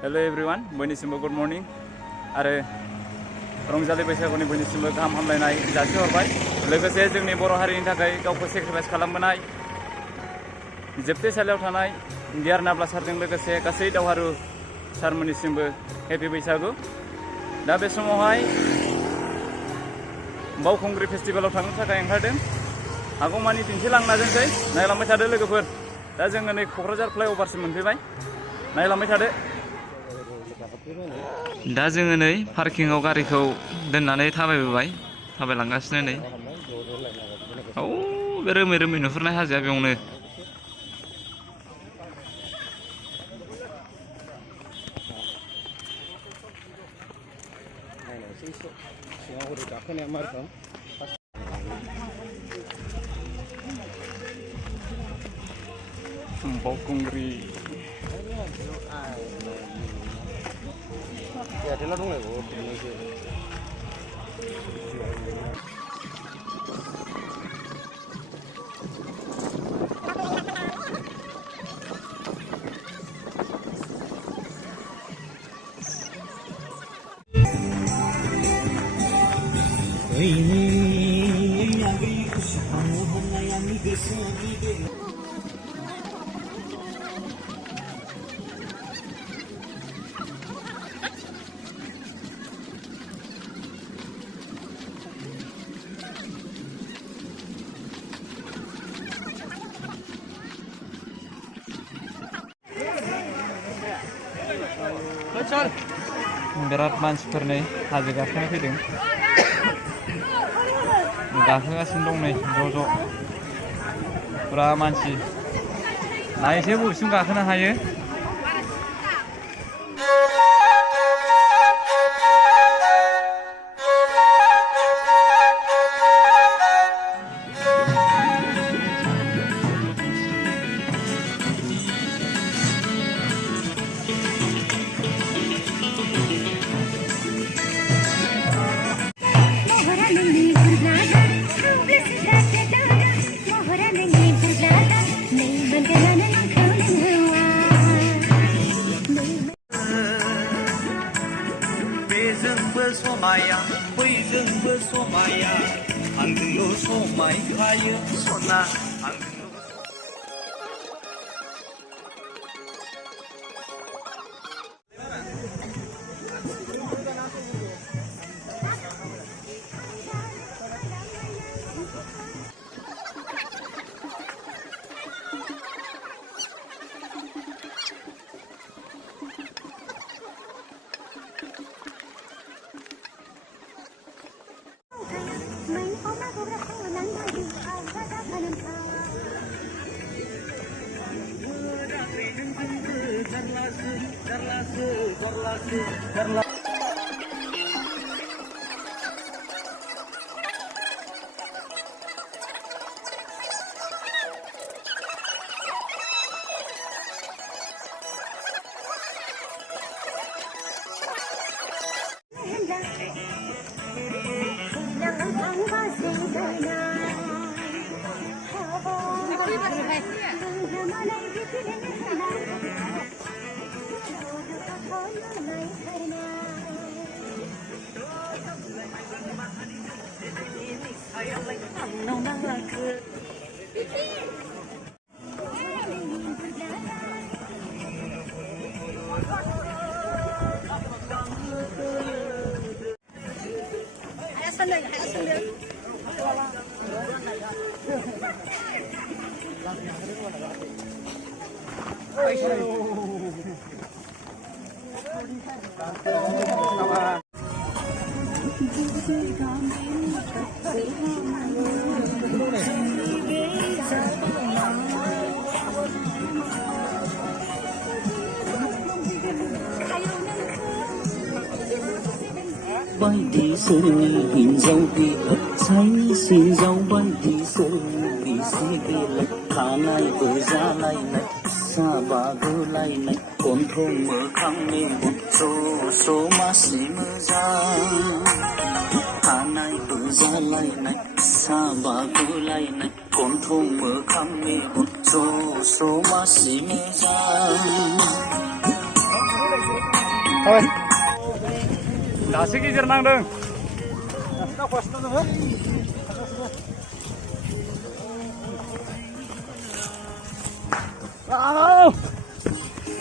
Hello everyone बयनिसिमबो good morning आरो रंजालि बैसागुनि बयनिसिमबो गाहाम हामलायनाय जासिहरबाय लोगोसे जोंनि बर' हारिनि थाखाय गावखौ सेक्रिफाइस खालामबोनाय जोबथेसालियाव थानाय डियार नाब्ला सारजों लोगोसे गासै दावहारु सारमोननिसिमबो हेपि बैसागु। दा बे समावहाय बावखुंग्रि फेस्टिभेलाव थांनो थाखाय ओंखारदों। हागौमानि दिन्थिलांनो नाजानोसै, नायलांबाय थादो लोगोफोर। दा जोङो नै क'क्राझार फ्लाइअभारसिम मोनफैबाय, नायलांबाय थादो। दा जोङो नै पार्किंआव गारिखौ दोननानै थाबायलांगासिनो नै। औ बे रोमै रोमै नुहुरनाय हाजोआ बेयावनो। बावखुंग्रि बिराद मानसिफोर नै हाजो गाखोनो फैदों, गाखोगासिनो दं नै ज' फुरा मानसि। नायसै बबेसिम गाखोनो हायो। समाया बैजोंबो समाया आंजोंल' समायखायो सना बायदि सोरनि हिन्जाव बिलाइ जायनि सिंजाव बायदि सोरनि बिसि बिलाइ खानायबो जालायनाय साबागोलायनाय गन्थं मोखांनि ज' मासि मोजां खानायबो जालायनाय साबागोलायनाय गन्थं मोखांनि ज' मासि मोजां दासो गेजेर नांदों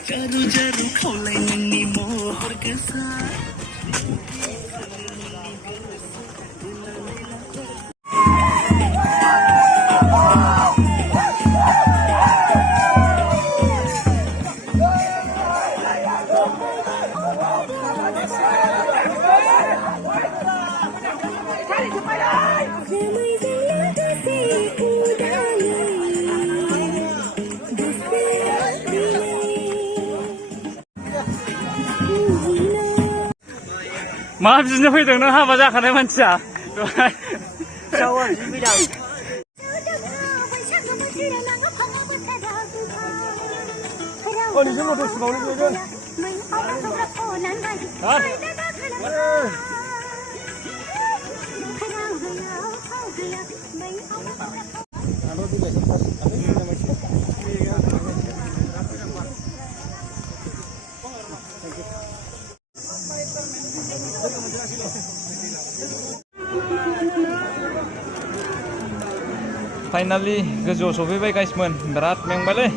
जारु जारु खावलाय नोंनि महर गोसा मा बिदिनो फैदों नों हाबा जाखानाय मानसिया फाइनालि गोजौआव सफैबाय गाइसमोन बिराद मेंबायलै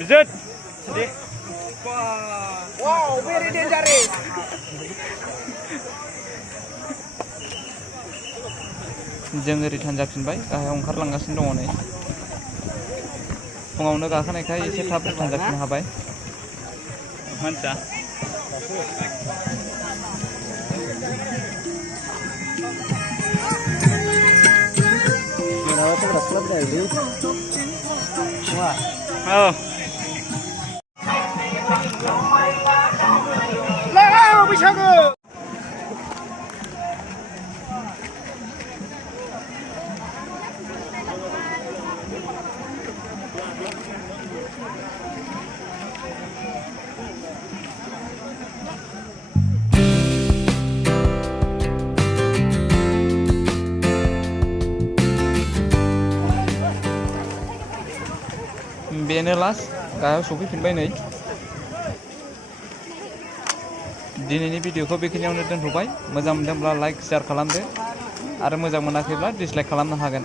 Bizet. Wow, very dangerous. जों ओरै थांजाफिनबाय गाहायाव ओंखारलांगासिनो दङ नै फुङावनो गाखोनायखाय एसे थाब थांजाफिननो हाबाय मानसिया Oh. Lao बैसागो बेनो लास्ट गाहायाव सफैफिनबाय नै दिनैनि भिडिअखौ बेखिनियावनो दोनथ'बाय मोजां मोनदोंब्ला लाइक शेयार खालामदो आरो मोजां मोनाखैब्ला डिसलाइक खालामनो हागोन